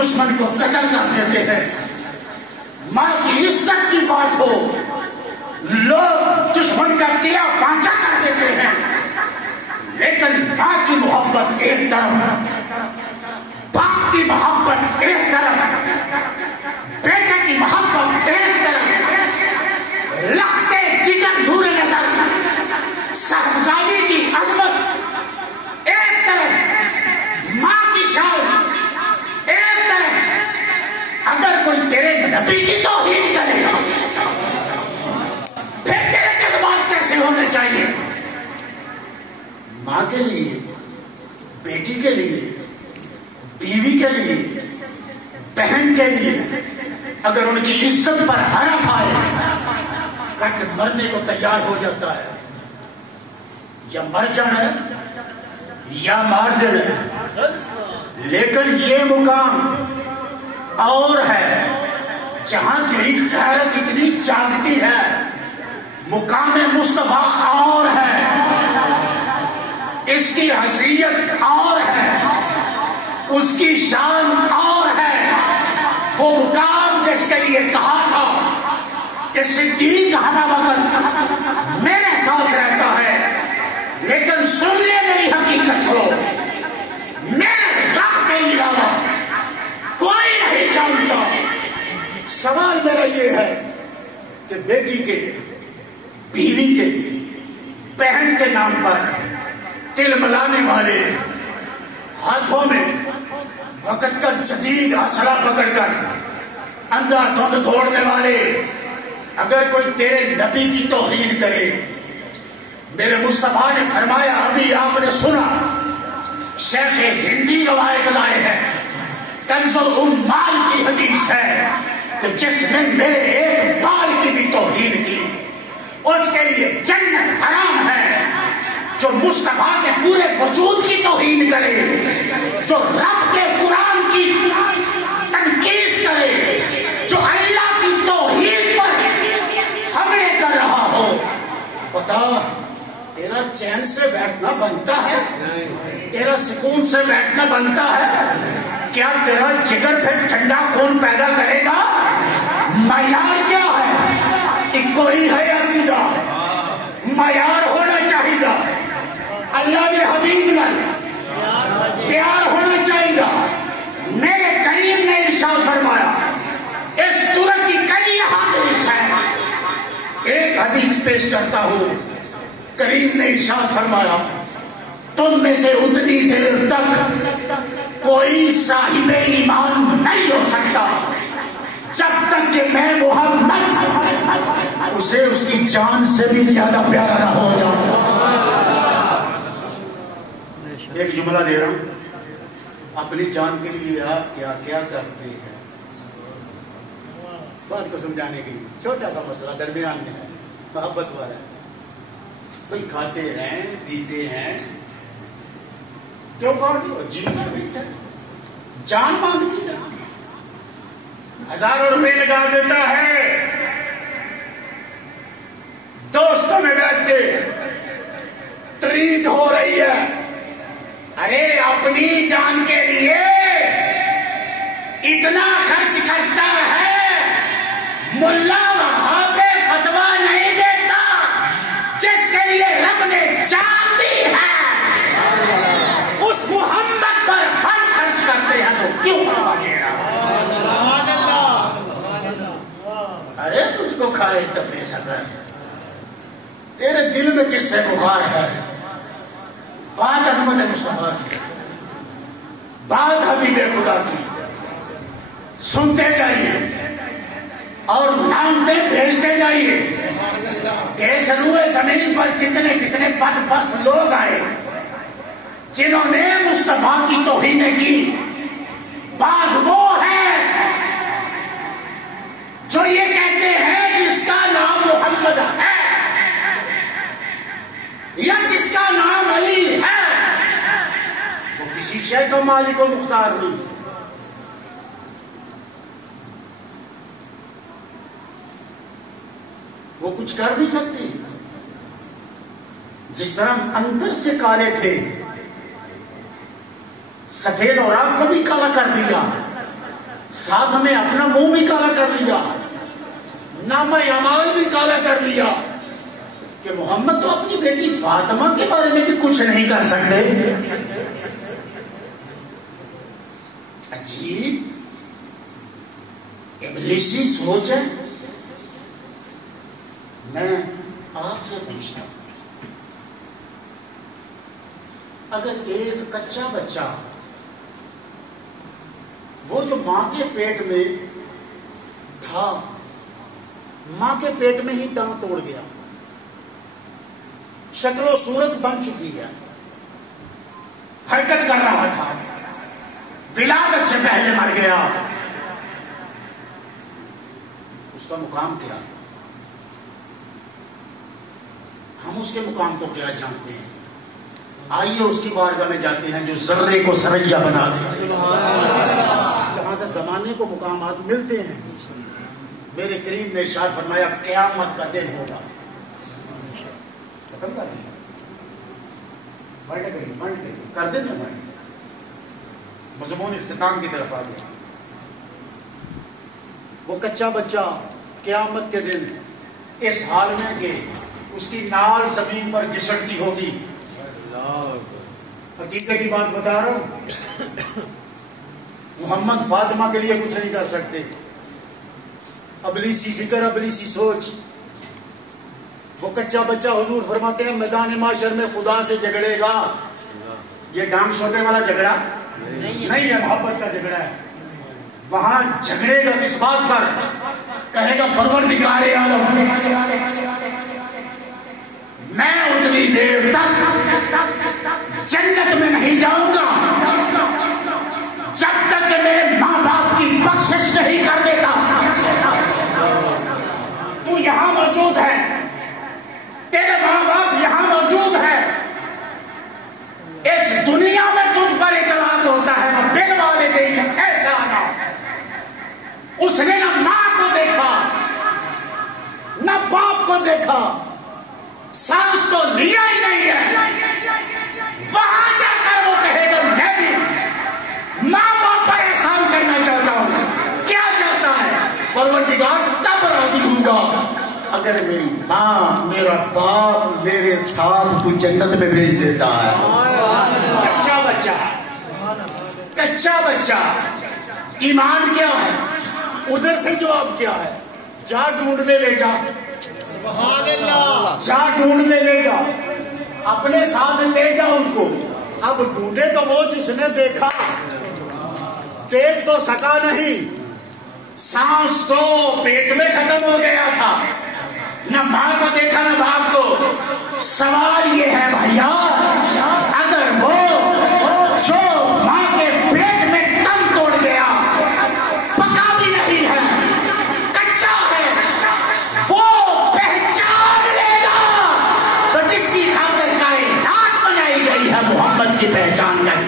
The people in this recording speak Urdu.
دشمن کو قتل کر دیتے ہیں. ماں کی عزت کی بات ہو لوگ دشمن کا چیا پانچا کر دیتے ہیں. لیکن ماں کی محبت ایک طرف، باپ کی محبت ایک طرف، بیٹے کی محبت ایک طرف، لختے جگر نور نظر صاحبزادی کی عظمت ایک طرف، ماں کی شان ایک طرف. اگر کوئی تیرے نبی کی توہین کرے گا پھر تیرے جذبات کیسے ہونے چاہیے؟ ماں کے لیے، بیٹی کے لیے، بیوی کے لیے، بہن کے لیے اگر ان کی عزت پر حرف آئے کٹ مرنے کو تیار ہو جاتا ہے. یا مر جانا ہے یا مار دینا ہے. لیکن یہ مقام اور ہے جہاں تیری غیرت اتنی جاگتی ہے. مقام مصطفیٰ اور ہے، اس کی حیثیت اور ہے، اس کی شان اور ہے. وہ مقام جس کے لیے کہا تھا کہ صدیق ہمہ وقت میرے ساتھ رہتا ہے، لیکن سن لے میری حقیقت کو، میرے رب کے علاوہ کوئی نہیں جانتا. سوال میرا یہ ہے کہ بیٹی کے، بیوی کے، بہن کے نام پر تل ملانے والے، ہاتھوں میں وقت کا جدید اسلحہ پکڑ کر اندھا دھند دوڑنے والے اگر کوئی تیرے نبی کی توہین کرے، میرے مصطفیٰ نے فرمایا، ابھی آپ نے سنا، شیخ ہندی روایت لائے ہیں، کنز الامال کی حدیث ہے کہ جس نے میرے ایک بال کی بھی توہین کی اس کے لیے جنت حرام ہے. جو مصطفیٰ کے پورے وجود کی توہین کرے، جو رب کے قرآن کی تنقید کرے، جو اللہ کی توحید پر حملے کر رہا ہو، بتا تیرا چین سے بیٹھنا بنتا ہے؟ تیرا سکون سے بیٹھنا بنتا ہے؟ کیا تیرا جگر پھر ٹھنڈا خون پیدا کرے گا؟ معیار کیا ہے؟ کوئی ہے عقیدہ، معیار ہونا چاہیے گا اللہ کے حبیب نال پیار ہونا چاہیے گا. میرے کریم نے ارشاد فرمایا، اس سورت کی کئی احادیث ہیں، ایک حدیث پیش کرتا ہوں. کریم نے ارشاد فرمایا، تم میں سے اتنی دیر تک کوئی صاحب ایمان نہیں ہو سکتا جب تک کہ میں محمد اسے اس کی جان سے بھی زیادہ پیارا نہ ہو جاؤں. ایک جملہ دے رہا ہوں، اپنی جان کے لیے آپ کیا کیا کرتے ہیں؟ بات کو سمجھانے کے لیے چھوٹا سا مسئلہ درمیان میں ہے، محبت والا ہے. بھائی کھاتے ہیں پیتے ہیں، کیوں کرتے؟ جی کر بیٹھے جان مانگتی ہے، ہزاروں روپے لگا دیتا ہے، دوستوں میں بیٹھ کے ٹریٹ ہو رہی ہے. ارے اپنی جان کے لیے اتنا خرچ کرتا ہے، ملا وہاں پہ فتوا نہیں دیتا جس کے لیے رب نے جان دی ہے. اس محمد پر ہم خرچ کرتے ہیں تو کیوں فتوا دے رہا؟ ارے تجھ کو کھائے تب بے سکر، تیرے دل میں کس سے بخار ہے؟ بات عظمت مصطفیٰ کی، بات حبیب خدا کی، سنتے جائیے اور مانتے بھیجتے جائیے کہ سروئے زمین پر کتنے کتنے بدبخت لوگ آئے جنہوں نے مصطفیٰ کی توہین کی. بعض وہ ہیں جو یہ کہتے ہیں جس کا نام محمد ہے یا جس کا نام علی ہے وہ کسی شے کا مالک و مختار نہیں. وہ کچھ کر نہیں سکتی. جس طرح اندر سے کالے تھے، سفید اور آگ کو بھی کالا کر دیا. ساتھ میں اپنا منہ بھی کالا کر لیا، نامہ اعمال بھی کالا کر لیا کہ محمد تو اپنی بیٹی فاطمہ کے بارے میں بھی کچھ نہیں کر سکتے۔ عجیب ابلیسی سوچ ہے۔ میں آپ سے پوچھتا ہوں، اگر ایک کچا بچہ وہ جو ماں کے پیٹ میں تھا، ماں کے پیٹ میں ہی دم توڑ گیا، شکل و صورت بن چکی ہے، حرکت کر رہا تھا، ولادت سے پہلے مر گیا، اس کا مقام کیا؟ ہم اس کے مقام کو کیا جانتے ہیں؟ آئیے اس کی بارگاہ میں جاتے ہیں جو ذرے کو سریا بنا دے، جہاں سے زمانے کو مقامات ملتے ہیں۔ میرے کریم نے ارشاد فرمایا قیامت کا دن ہوگا۔ ختم کر دیں، کر دیں نا، مضمون اختتام کی طرف آ گیا۔ وہ کچا بچہ قیامت کے دن اس حال میں کہ اس کی نال زمین پر گھسٹتی ہوگی۔ حقیقت کی بات بتا رہا ہوں، محمد فاطمہ کے لیے کچھ نہیں کر سکتے۔ ابلیسی فکر، ابلیسی سوچ۔ وہ کچا بچہ حضور فرماتے ہیں میدان معاشر میں خدا سے جھگڑے گا۔ یہ ڈانگ چھوٹے والا جھگڑا نہیں ہے، محبت کا جھگڑا ہے۔ وہاں جھگڑے گا کس بات پر؟ کہے گا پروردگار عالم، میں اتنی دیر تک جنت میں نہیں جاؤں گا جب تک کہ میرے ماں باپ کی بخشش نہیں کر دیتا۔ تو یہاں موجود ہے، تیرے ماں باپ یہاں موجود ہے، اس دنیا میں تجھ پر اطلاعات ہوتا ہے، وہ دل والے دیکھ ایسا آنا۔ اس نے نہ ماں کو دیکھا نہ باپ کو دیکھا، سانس تو لیا ہی نہیں ہے۔ وہاں جا کر وہ کہے گا میں بھی ماں باپ پر احسان کرنا چاہتا ہوں۔ کیا چاہتا ہے؟ پروردگار تب راضی ہوں گا اگر میری ماں میرا باپ میرے ساتھ تو جنت میں بھیج دیتا ہے۔ کچا بچہ، کچا بچہ، ایمان کیا ہے؟ ادھر سے جواب کیا ہے؟ جا ڈھونڈ لے جا، سبحان اللہ، جا ڈھونڈ لے جا، اپنے ساتھ لے جا ان کو۔ اب ڈھونڈے تو وہ جس نے دیکھا، دیکھ تو سکا نہیں، سانس تو پیٹ میں ختم ہو گیا تھا، نہ ماں کو دیکھا نہ باپ کو۔ سوال یہ ہے بھائیا، اگر وہ جو ماں کے پیٹ میں دم توڑ گیا، پکا بھی نہیں ہے، کچا ہے، وہ پہچان لے گا تو جس کی خاطر کائنات بنائی گئی ہے محمد کی پہچان کا